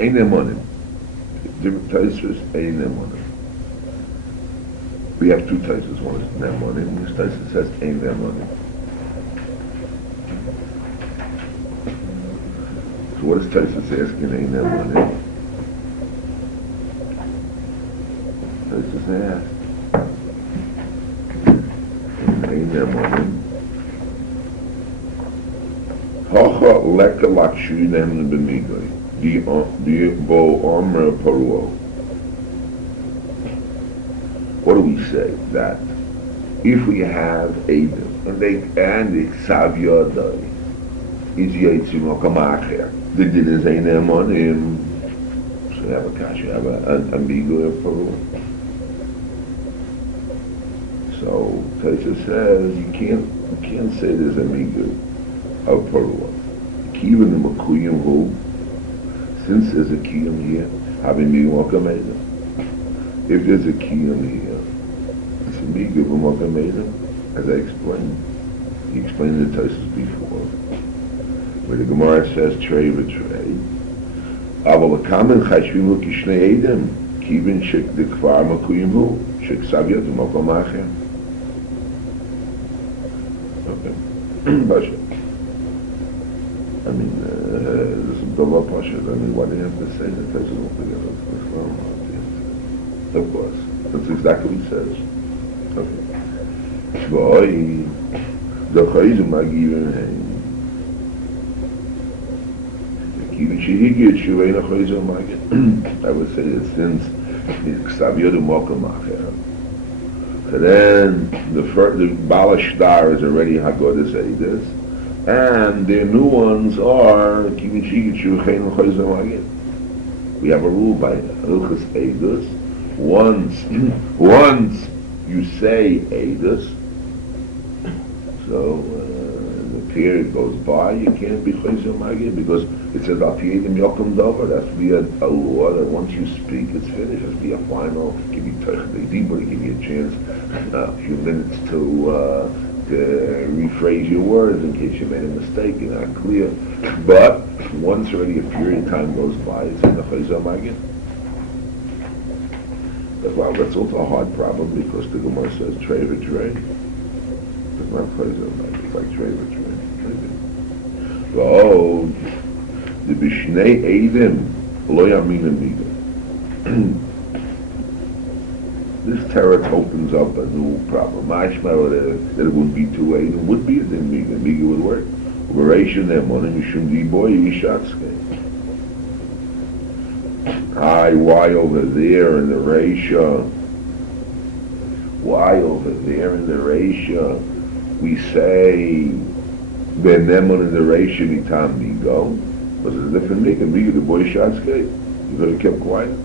Ein Emonim. Different Taisus, Ein Emonim. We have two Taisus. One is Nemonim. This Taisus says Ein Emonim. So what is Taisus asking Ein Emonim? Taisus asks Ein Emonim. Hocha leka lakshuinem b'migoi. Di bo omer paruo. What do we say? That if we have Eidim and the Ksav Yodai is Yitzim Okamacher, the din is Ein Emonim, so you have a kasha, you have a migoi paruo. So Taisa says you can't say there's a migoi of paruo. Even the makuyim who, since there's a kiyum here, having migoi okamedim. If there's a kiyum here, it's a migoi okamedim, as I explained. He explained the Taisus before, where the Gemara says trei v'trei. Aval akamen chashvim ukishnei edim, kivin shek the kvar makuyim hu, shek savyot u'mokom acher. Okay. Basha. I mean, this is Dova Pasha. I mean, why do you have to say that Taisus altogether? Of course. That's exactly what he says. Okay. Shvoi, the Chayzim Magivim Hein. Kivin Shehigi Shuvei Na Chayzim Magivim. I would say that since Ksav Yodu Mokum Acher, so then the Bala Shtar is already Hagodas Eidos, and their new ones are Kivin Shehigi Shuvei Na Chayzim Magivim. We have a rule by Hilchas Eidos. Once you say Eidos, so the period goes by, you can't be Chayzim Magid because it says Al Piyedim Yokum Dover. That's be a law that once you speak, it's finished. It's be a final, give you deeper, give you a chance, a few minutes to rephrase your words in case you made a mistake, you're not clear. But once already a period of time goes by, it's in the Chayzim Magid. Well, that's also a hard problem because the Gemara says trei v'trei. It's not Chayzim, it's like trei v'trei. Oh, the Bishnei Eidim lo yamin amiga. This teretz opens up a new problem. Mashma that it would be two Eidim would be a din miga. Miga would work. Operation Nemonim Yishum Di Boy Yishatske. Why over there in the Reisha? Why over there in the Reisha we say Ben Nemon in the Reisha Mitam Migo? Was it a different Migo? Migo the boy Shatske? You could have kept quiet.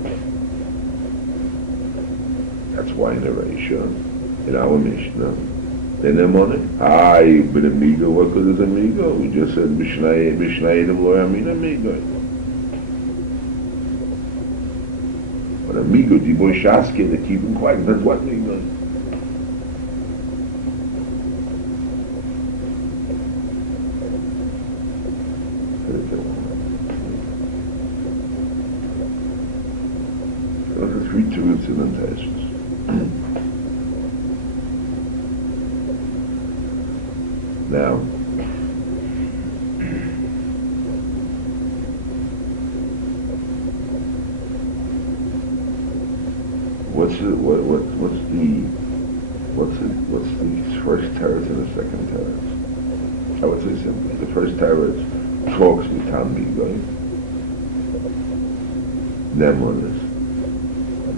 That's why in the Reisha, in our Mishnah, Ben Nemon, but a Migo, what good is a Migo? We just said Bishnai Edom Lo Yamin Migo. But a migo, the boy shaske, they keep him quiet. That's what migo. So there's three truths in the Taisus. Now, what's the first teretz and the second teretz? I would say simply, the first teretz talks with Tam Bigoy, Nemonis.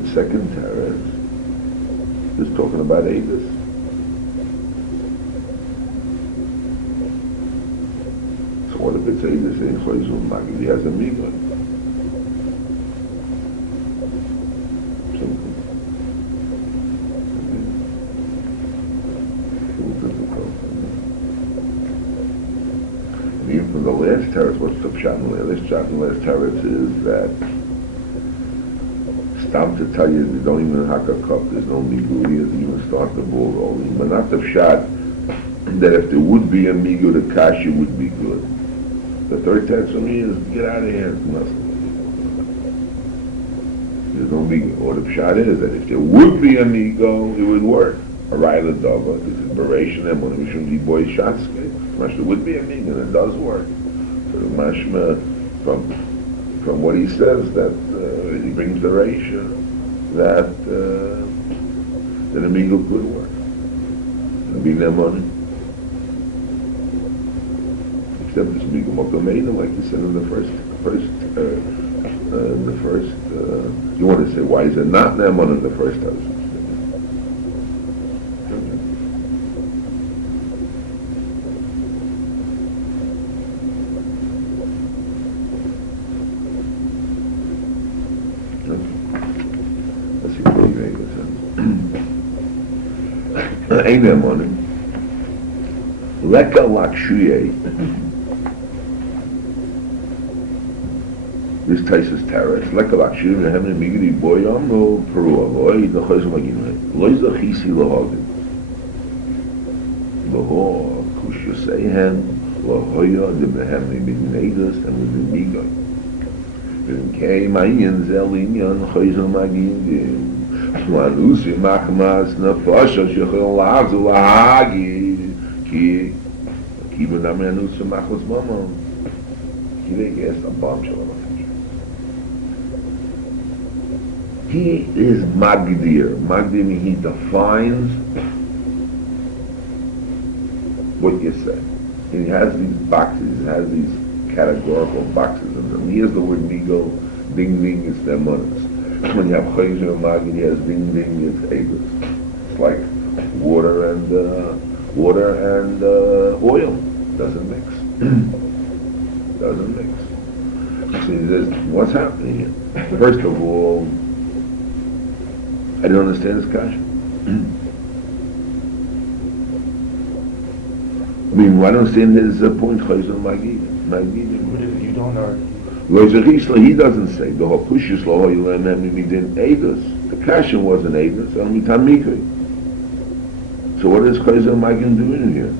The second teretz is talking about Eidos. So what if it's Eidos in Chayzim Magid? He has a Migoy. Even from the last teretz, what's the pshat in the last teretz is that Stam to tell you they don't even hack a cup, there's no migu, he doesn't even start the ball rolling. But not the pshat that if there would be a migu, the kasha would be good. The third teretz for me is get out of here. There's no migo. Or the pshat is that if there would be a migo, it would work. A Raila Dava, this is Bereishin and one of the boy Shatske. Mashma would be a migo, and it does work. So the Mashma, from what he says, that he brings the ratio, that a migo could work. And be their money. Except this migo mokameda, like you said in the first. You want to say, why is it not Naaman in the first husband? Let's see what he makes sense. Ain't Naaman. Leka lakshuye. This Taisus terrorist, like a luxury, and having a migri boy, no Peru, boy, the Chazum again, Loiza Chisi Lahogin. Laho, Kush Yosehen, Lahoya, the Behemni Bignedas, and with the Miga. When came Mayan Zelinian, Chazum again, Manusi Machmas, Nafasha, Shechel Lazu Lahagi, Ki, Kibanamanus Machos Mama. He gets a bombshell. He is Magdir. Magdir means he defines what you say. And he has these boxes, he has these categorical boxes in them. He has the word migo, ding ding, it's their monas. When you have chayzer and magid, he has ding ding, it's egus. It's like water and oil. Doesn't mix. Doesn't mix. So he says, what's happening here? First of all, I don't understand this question. I mean, I don't understand his point. What if you don't know? He doesn't say the The question wasn't Eidos. So what is Chayzer Magin doing here?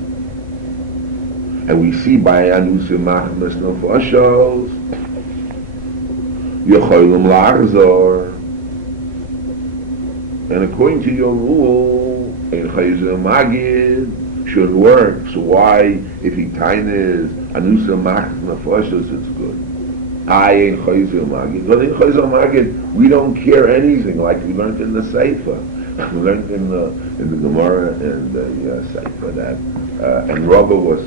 And we see by Anusim Machmas Nefashos Yecholim Lachzor. And according to your rule, in Chayzer Magid should work. So why, if he tainas Anusa Machmas Nefashos, it's good? I ain't Chayzer Magid. But in Chayzer Magid, we don't care anything, like we learned in the Sefer. We learned in the Gemara and the Sefer that, and Rabbi was,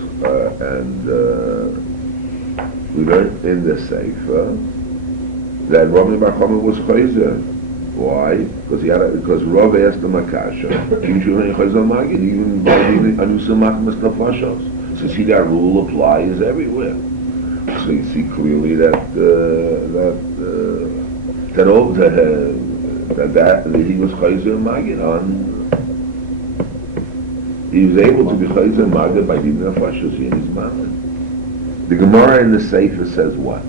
we learned in the Sefer that Rabbi Bar Chama was Chayzer. Why? Because Rav asked him a kasha. Even so see that rule applies everywhere. So you see clearly that he was chayzer magid on. He was able to be chayzer magid by the nefashos in his mouth. The Gemara in the Sefer says what?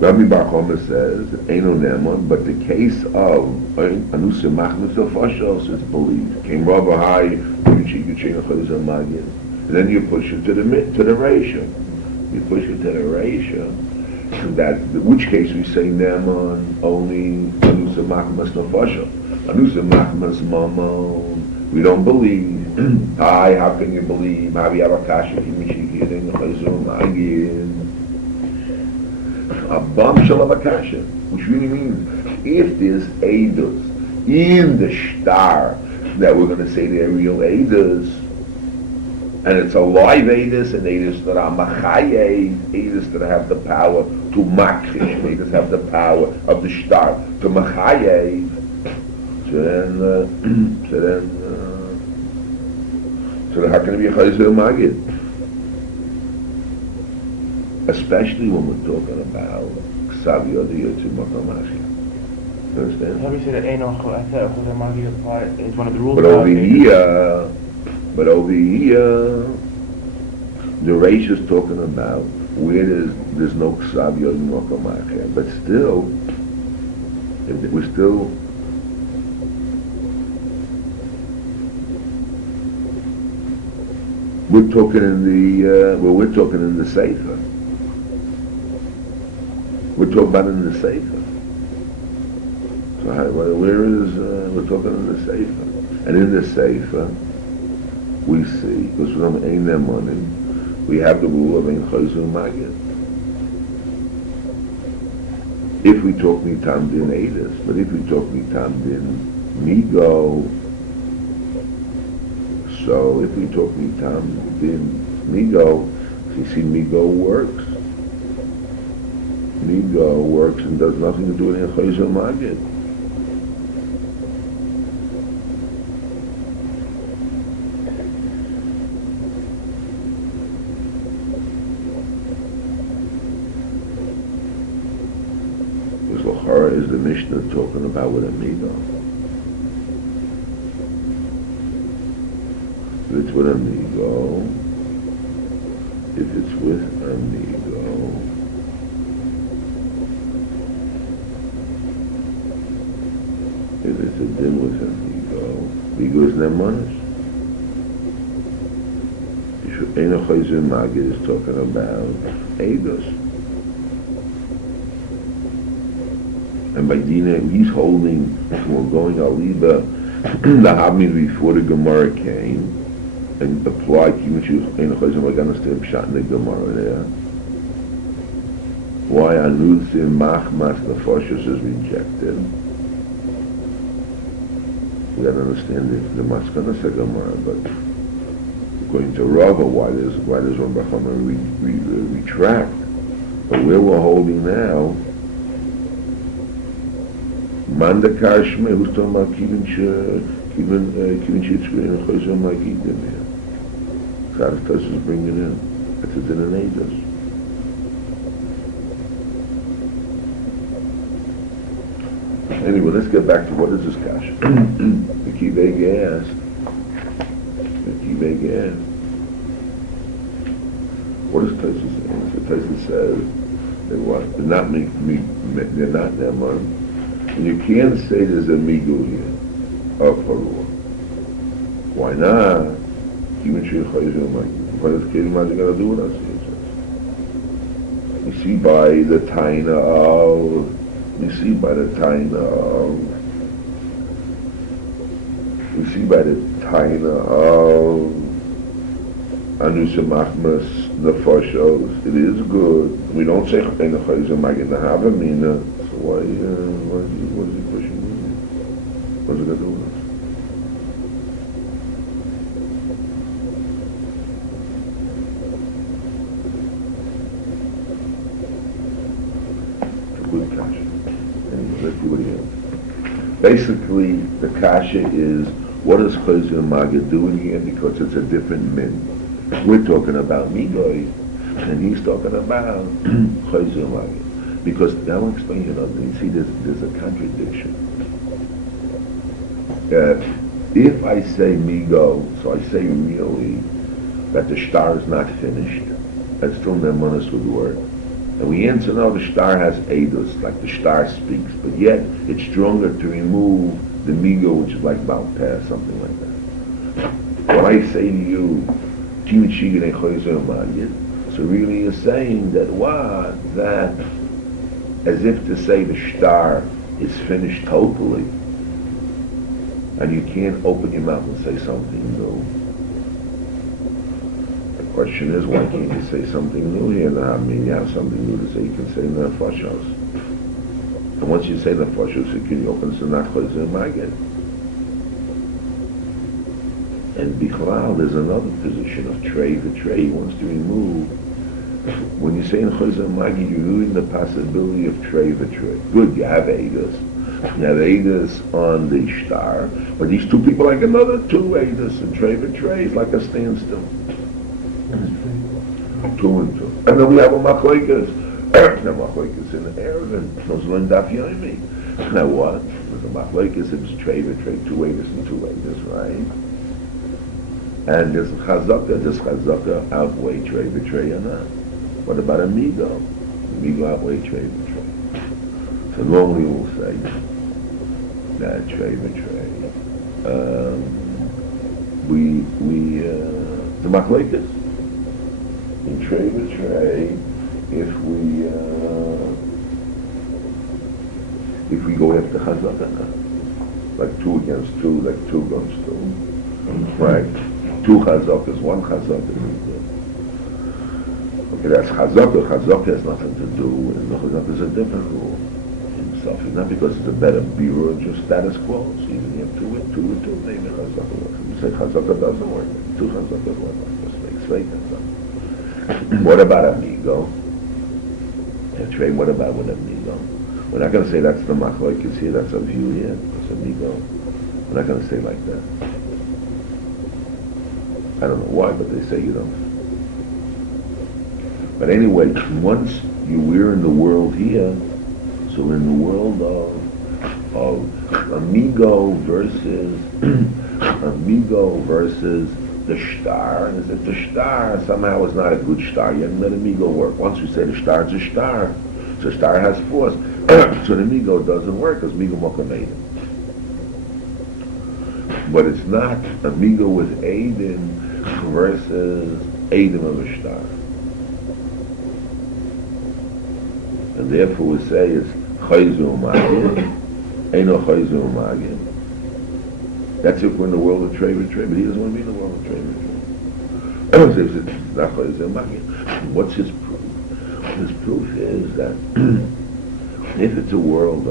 Rabbi Bar Chama says, Eino Neman, but the case of Anusim Machmas Nefashos is believed. Came Rabbi High, and then you push it to the ratio. You push it to the ratio. That which case we say Neman only Anusim Machmas Nefashos. Anusim Machmas Mamon, we don't believe. How can you believe? Maybe Avakasha Kimishikid Chayzum Magid. A bombshell of a kasha, which really means if there's Eidos in the star that we're going to say they're real Eidos, and it's a live Eidos, and Eidos that are machaye, Eidos that have the power to makrish, Eidos have the power of the star to machaye, so how can it be a chayzer magid? Especially when we're talking about Ksav Yodiyot to Makamashia. You understand? How do you say that Eino Chayzer Magid apply is one of the rules? But over here, the Reish is talking about where there's no Ksav Yodiyot Makamashia. But still, we're still we're talking in the Sefer. We're talking about in the Sefer. So where is, we're talking in the Sefer. And in the Sefer, we see, because we don't aim their money, we have the rule of Ein Chayzer Magid. If we talk Nitam Din Eidos, but if we talk Nitam Din Migo, so if we talk Nitam Din Migo, so you see Migo works. Migo works and does nothing to do with Ein Chayzer Magid. Is the Mishnah talking about with Amigo? If it's with Amigo, if it's a din with Amigo is Nemanis. Ein Chayzer Magid is talking about Eidos. And by Dina, he's holding, we're going Aliba, the Hamid before the Gemara came, and applied Kivin Shiur Ein Chayzer Magid to Pshat in the Gemara there. Why Anutzim Machmas Nefashos is rejected. We got to understand the Maskana Gemara, but according to Rava, why does Ram Bachama retract? But where we're holding now, Manda Kashme, who's talking about Kivin Shiur Ein Chayzer Magid in there. Charitas is bringing in. That's a din in Eidos. Anyway, let's get back to what is this kasha. The Kiveg asked. What does Tyson say? So Tyson says they want they're not they're not Neman. And you can't say there's a migu here of Parua. Why not? Even Shiur Chayzer Magid. What is Kivin Magid going to do with us? You see by the Taina of Anusa Machmas Nefashos. It is good. We don't say Ein Chayzer Magid Nahavamina. So what is he pushing me? What's it going to do with us? It's a good kasha. Anyway, let's do it again. Basically, the kasha is, what is Chayzer Magid doing here? Because it's a different min. We're talking about Migoy, and he's talking about Chayzer Magid. Because, I'll explain, you see, there's a contradiction. If I say Migo, so I say really that the star is not finished, that still Nemanis would work. And we answer, no, the star has Eidos, like the star speaks, but yet it's stronger to remove the Migo, which is like Balpeh, something like that. When I say to you, Kivin Shiur Ein Chayzer Magid, so really you're saying that what? That, as if to say the star is finished totally, and you can't open your mouth and say something new. The question is, why can't you say something new here? Now, I mean, you have something new to say, you can say Nefashos. And once you say Nefashos, you can open Sanach Chayzer Magid. And Bichlal, there's another position of Trey. The Trey wants to remove. When you say in Chayzer Magid, you're ruining the possibility of Trey v'Trey. Good, you have Eidos. You have Eidos on the star, but these two people like another two Eidos, and Trey v'Trey is like a standstill. 2 and 2. And then we have a Machlokes. The Machlokes in the air, and those learn Daf Yomi. Now what? There's a Machlokes, it's Trey v'Trey, 2 Eidos and 2 Eidos, right? And does Chazaka outweigh Trey v'Trey or not? What about Amigo? Amigo outweigh Trey v'Trey. So normally we'll say that Trey v'Trey. The Machlokes in Trey v'Trey, if we if we go after Chazaka, like 2 against 2, like 2 against 2, right? 2 Chazakas, 1 Chazaka. Okay, that's Chazaka. Chazaka has nothing to do with Chazaka is a different rule himself. It's not because it's a better bureau, just status quo. So even you have 2 and 2 and 2, maybe Chazaka works. You say Chazaka doesn't work. 2 Chazaka work. Just makes straight Chazaka. What about Amigo? Trey, what about with Amigo? We're not going to say that's the Machlokes here, that's a view here, it's Amigo. We're not going to say like that. I don't know why, but they say you don't. But anyway, once we're in the world here, so we're in the world of Amigo versus the star, and as if the star somehow is not a good star, you haven't let Amigo work. Once we say the star is a star, so star has force, so the Amigo doesn't work because Amigo Mocha made it. But it's not Amigo with Aiden versus Aiden of a star. And therefore we say it's Chayzu Magid, Eino Chayzu Magid. That's if we're in the world of trade, but he doesn't want to be in the world of trade. So he says it's not Chayzu Magid. What's his proof? His proof is that if it's a world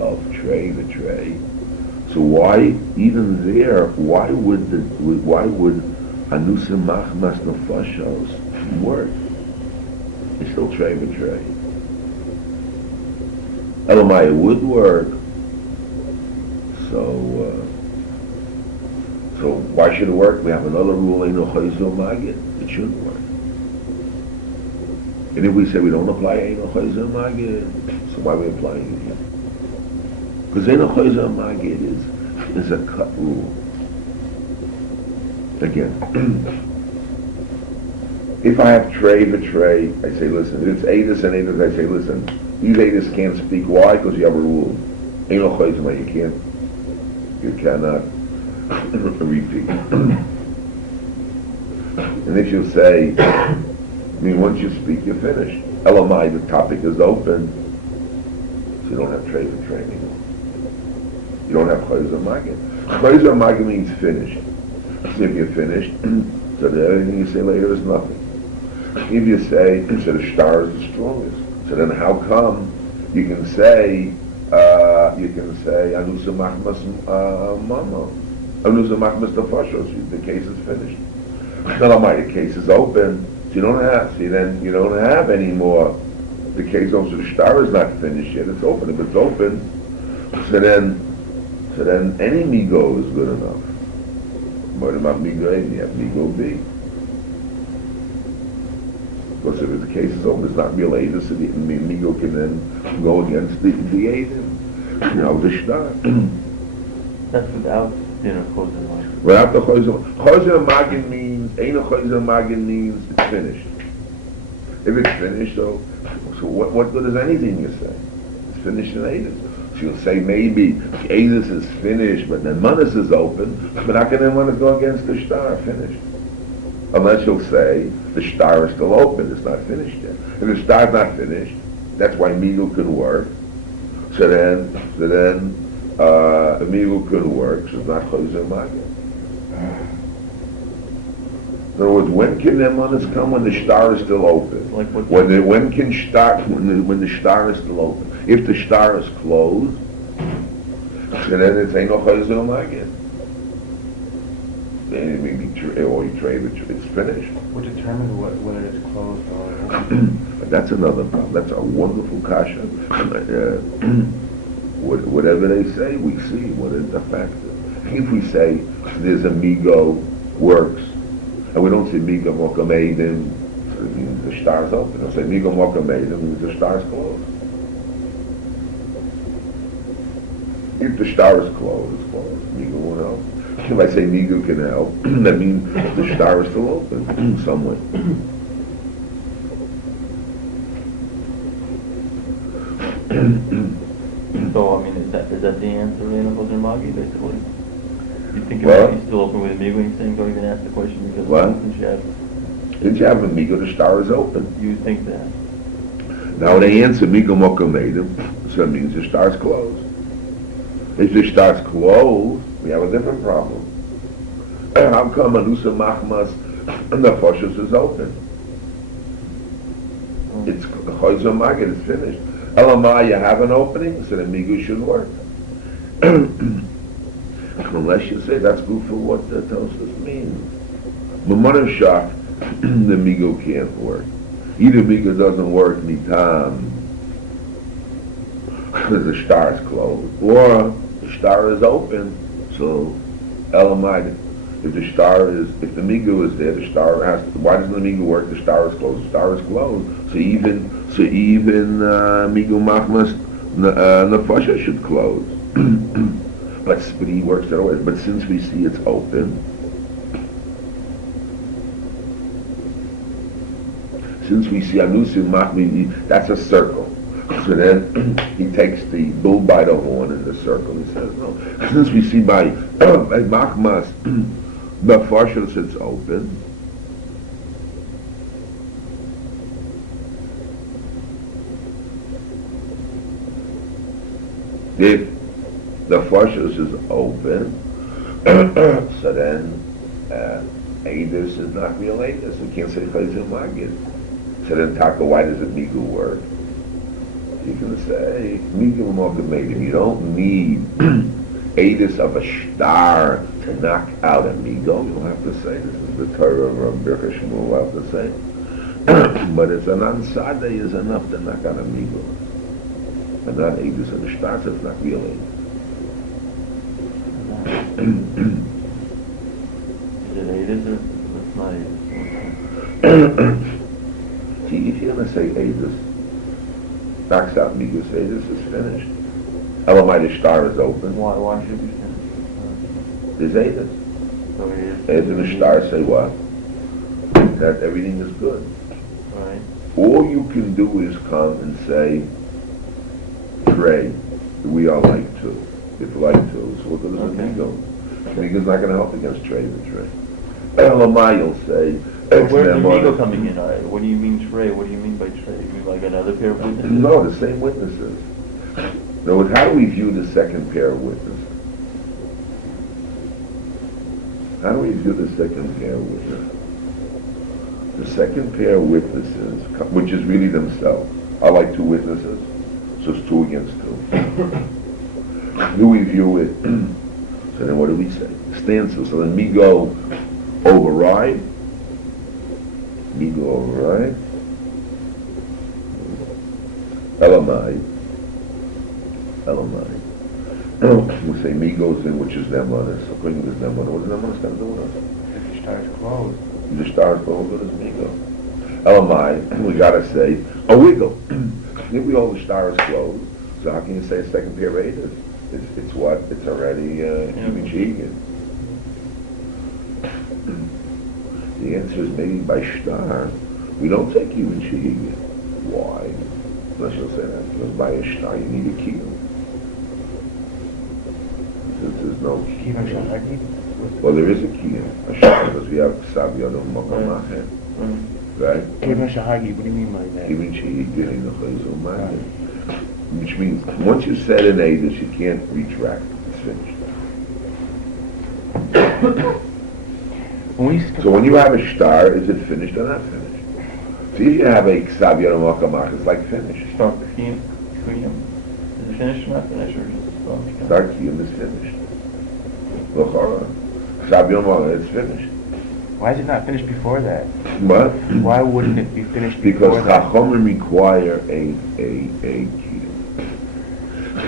of trade, so why even there? Why would Anusim Machmas Nefashos work? It's still trade. Elamai would work. So why should it work? We have another rule, Eino Chayzu Magid. It shouldn't work. And if we say we don't apply Eino Chayzu Magid, so why are we applying it here? Because Eino Chayzu Magid is a cut rule. Again, if I have trade, I say, listen, if it's Adis and Adis, I say, listen, these Adis can't speak. Why? Because you have a rule. Eino Chayzu Magid, you cannot repeat. And if you say, once you speak, you're finished. Elamai, the topic is open, so you don't have trade anymore. You don't have Chayzu Magid. Chayzu Magid means finished. So if you're finished, so then everything you say later is nothing. If you say, so the star is the strongest, so then how come you can say Anusa Machmas Mama, Anusa Machmas Nefashos, the case is finished. Elamai, the case is open. You don't have any more. The case also, the star is not finished yet. It's open. If it's open, so then any Migo is good enough. But about Migo A, you have Migo B. Because if the case is open, it's not real Ada, so the Migo can then go against the Ada, the star. That's without Chayzu Magid. Without the Chayzu Magid means, Eino Chayzu Magid means it's finished. If it's finished, so what good is anything you say? It's finished in Adis. So you'll say maybe Adis is finished, but then Manas is open, but how can then Manas go against the star? Finished. Unless you'll say the star is still open, it's not finished yet. If the star's not finished, that's why Migu can work. So then Migu can work, so it's not Chayzu Magid. In other words, when can the manas come? When the star is still open. Like what? When the star is still open. If the star is closed, so then it's Eino Chayzu Magid. Then or you trade it, it's finished. What determines whether it's closed or open? But that's another problem. That's a wonderful kasha. Whatever they say, we see what is the factor. If we say there's a Migo works, and we don't say Migo Mocha Maiden, so it means the star's open. We'll say Migo Mocha Maiden means the star's closed. If the star is closed, it's closed. Migo won't help. If I say Migo can help, that means the star is still open in some way. So, is that the answer in Chayzu Magid, basically? You think Well, he's still open with Amigo, and saying don't even ask the question because What? since you have, Since you have Amigo, the star is open. you think that. Now they answer Migo Mocha Maiden, So it means the star's closed. If the star's closed, we have a different problem. How come Anusa Machmas and the Foshus is open? It's Choyzo Magid, it's finished. Elamah, you have an opening, so the Migu should work. Unless you say that's good for what the Tosos means. Mamonim Shach, the Migu can't work. Either Migu doesn't work anytime because the star is closed, or the star is open, so Elamah, if the Migu is there, the star has to, why doesn't the Migu work? The star is closed. The star is closed. So even Migu Machmas Nefasha should close. but he works that way. But since we see it's open, since we see Anusim Machmi, that's a circle. So then he takes the bull by the horn in the circle. He says no. Since we see by Machmas Nefasha, it's open. If the Foshus is open, so then Eidus is not real Eidus. We can't say Chayzim Magid. So then Taka, why does it Migu work? You can say Migu Mogamedim. You don't need Eidus of a star to knock out a Migu. You'll have to say, this is the Torah of Rabbi Shmuel, we'll have to say. But it's an ansada is enough to knock out a Migu. And not Eidus of the star, so it's not real Eidus. Is it Eidus or it's not Eidus? See, if you're going to say Eidus, knocks out Migus, Eidus is finished. Elamai, the star is open. Why should we finish? There's Eidus. So Eidus and the star say what? That everything is good. Right. All you can do is come and say, Trey, we are like two. If like two, so what does it mean? Migo's not going to help against Trey the Trey. Elamai, you'll say, Where's the Migo coming in? What do you mean Trey? What do you mean by Trey? You mean like another pair of witnesses? No, the same witnesses. In other words, how do we view the second pair of witnesses? How do we view the second pair of witnesses? The second pair of witnesses, which is really themselves, are like two witnesses, so it's 2 against 2. Do we view it? So then what do we say? Stanza. So then Migo override. Migo override. Elamai. We say Migo's in, which is Nemanis. According to this Nemanis, what does Nemanis got to do with us? If the star is closed. The star is closed, what is Migo? Elamai, we got to say a wiggle. If we hold the star is closed, so how can you say a second pair of Eidus? It's what? It's already human Sheegan. The answer is maybe by star. We don't take human Sheegan. Why? Unless you'll say that. Because by a star you need a kiyum. Since there's no kiyum. Well, there is a kiyum. A star, because we have Savyadam Makamachem. Right? Kivin Shahagi, what do you mean by that? Human Sheegan in the Chayzul Magid. Which means, once you set an Eidus, you can't retract. It's finished. So when you have a star, is it finished or not finished? So if you have a Ksav Yom Makamach, it's like finished. Star Kiyum. Is it finished or not finished? Or just Star Kiyum is finished. L'chora. Ksav Yom Makamach, it's finished. Why is it not finished before that? What? Why wouldn't it be finished before Because that? Chachomim require a Kiyum.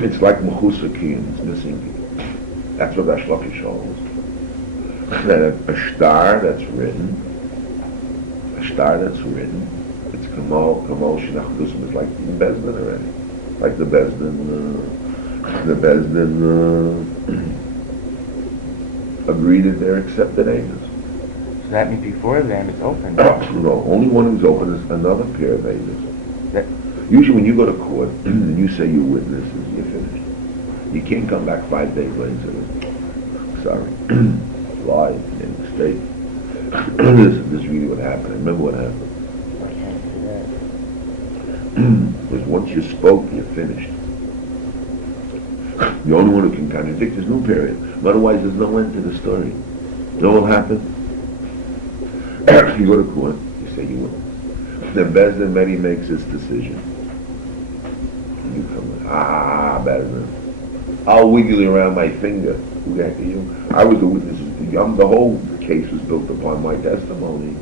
It's like Mechusa Kiyum, it's missing Kiyum. That's what Ashlokish holds. That a star that's written, it's Kamal Shinach Dusim, it's like the Bezdin already. Like the Bezdin agreed that they're accepted Ages. So that means before then it's open. No, only one who's open is another pair of Ages. Usually when you go to court and you say you're witnesses, you're finished. You can't come back 5 days later. Sorry. Lie, made a mistake. This is really what happened. I remember what happened. I can't do that. Because once you spoke, you're finished. The only one who can contradict is new period. Otherwise, there's no end to the story. It all happened. You go to court, you say you will. Then Bezdin Mary makes its decision. And you come in, Bezdin. I'll wiggle you around my finger. Who the heck are you? I was the witness. The whole case was built upon my testimony.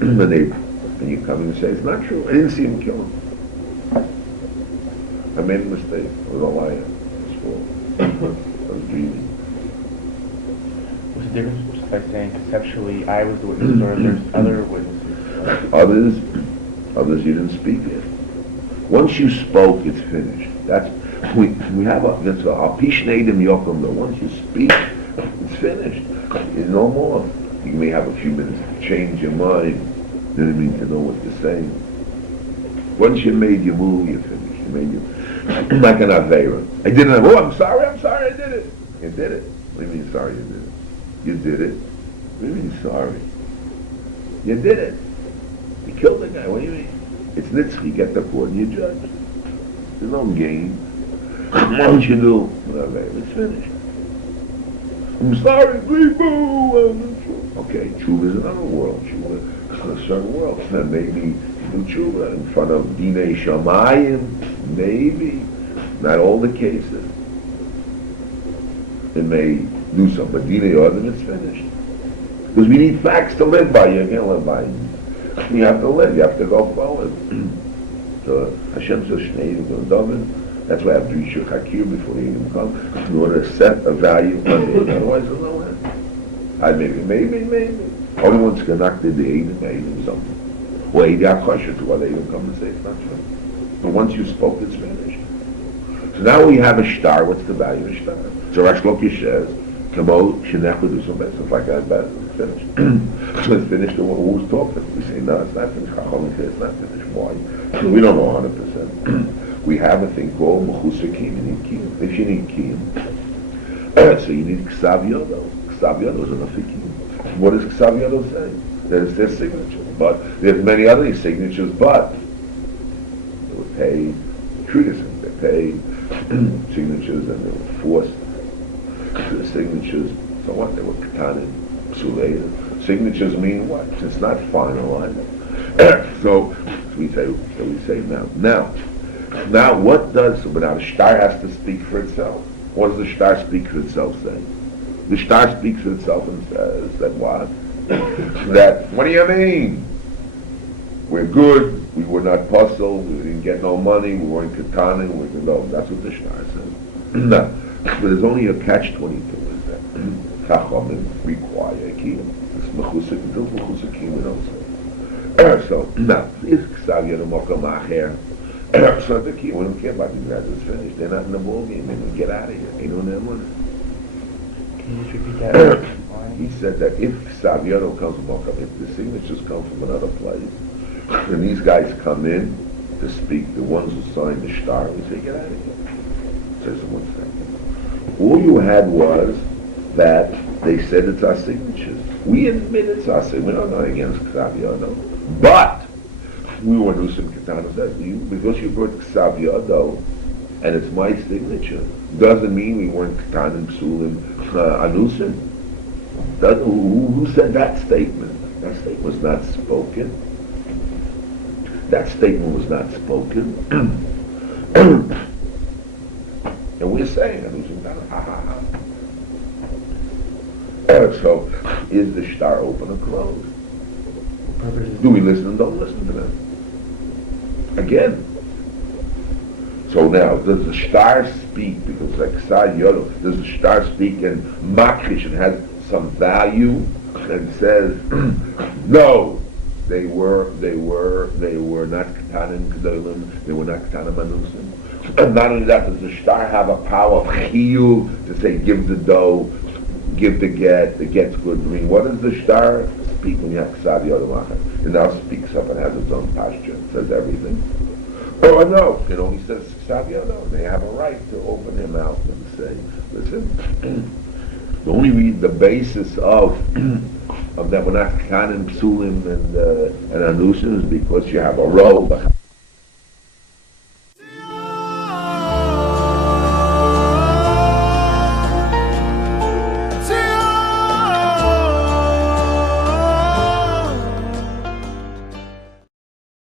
And you come in and say, it's not true. I didn't see him kill him. I made a mistake. I was a liar. I was dreaming. What's the difference by saying conceptually I was the witness or there's other witnesses? Others you didn't speak yet. Once you spoke, it's finished. That's we have a pishneidim yokum. Once you speak, it's finished. It's no more. You may have a few minutes to change your mind. You know what I mean? To know what you're saying. Once you made your move, you're finished. You made your like an aveira. I didn't. I'm sorry. I did it. You did it. What do you mean sorry? You did it. You did it. What do you mean sorry? You did it. You killed the guy. What do you mean? It's nitzchi. You get the court and you judge. There's no game. Once you do, it's finished. I'm sorry, please, boo. Okay, tshuva is another world. Tshuva is a certain world. Then maybe you do tshuva in front of dinei shamayim. Maybe. Not all the cases. It may do something, but dinei other, it's finished. Because we need facts to live by. You can't live by. You have to live. You have to go forward. So Hashem says, Shnei Yidin David. That's why I have to reach your hakir before you even come, in order to set a value on it. Otherwise, there's no end. Maybe. Only one's connected the Eidim something. Or Eidi HaKosher to what they even come and say it's not true. But once you spoke, it's finished. So now we have a shtar. What's the value of a shtar? So Rash Lokish says, Kamo Shinech do some best. It's like that, it's finished. So it's finished. Who's talking? We say, no, it's not finished. Chacham says it's not finished. Why? We don't know 100%. We have a thing called Mussar and Kiyum. If you need Kiyum, so you need Ksav Yodo. Ksav Yodo is enough for Kiyum. What does Ksav Yodo say? There's their signature. But there's many other signatures, but they were paid treatises. They paid signatures and they were forced to the signatures. So what? They were Katanin, Psuleya. Signatures mean what? It's not finalized. So we say now what does, but now the shtar has to speak for itself. What does the shtar speak for itself say? The shtar speaks for itself and says that what? That, what do you mean? We're good, we were not puzzled, we didn't get no money, we weren't katanin, we could go. That's what the shtar says. No. But there's only a catch-22 is that Chachamim require a kiyum. It's mechusik, until mechusik kiyum, we don't say. So, now, is Ksav Yad Mokam Acher. So the key, we don't care about these guys, it's finished. They're not in the ball game, they don't get out of here. They don't have money. Can you just repeat that? He said that if Saviono comes from Mokam, if the signatures come from another place, and these guys come in to speak, the ones who signed the shtar, we say, get out of here. Says one second. All you had was that they said it's our signatures. We admit it's our signature. We don't know against Saviono. But we were Nusim Katana said, because you brought Ksav Yado, and it's my signature, doesn't mean we weren't Katanim, Psulim, Anusim. Who said that statement? That statement was not spoken. That statement was not spoken. And we're saying, Anusim, ha ha ha. So, is the shtar open or closed? Do we listen and don't listen to them? Again. So now, does the shtar speak, because like Ksav Yodo, does the shtar speak and makrish and has some value and says, no, they were not katanim kedolim, they were not katanim anusim. And not only that, does the shtar have a power of chiyuv to say, give the dough, give the get's good. I mean, what does the shtar speak when you have Ksav Yodo Machat? It now speaks up and has its own posture, it says everything. Or no, he says Ksav Yodo. They have a right to open their mouth and say, listen, the only the basis of that we're not Kanim, Psulim, and Anusim is because you have a robe,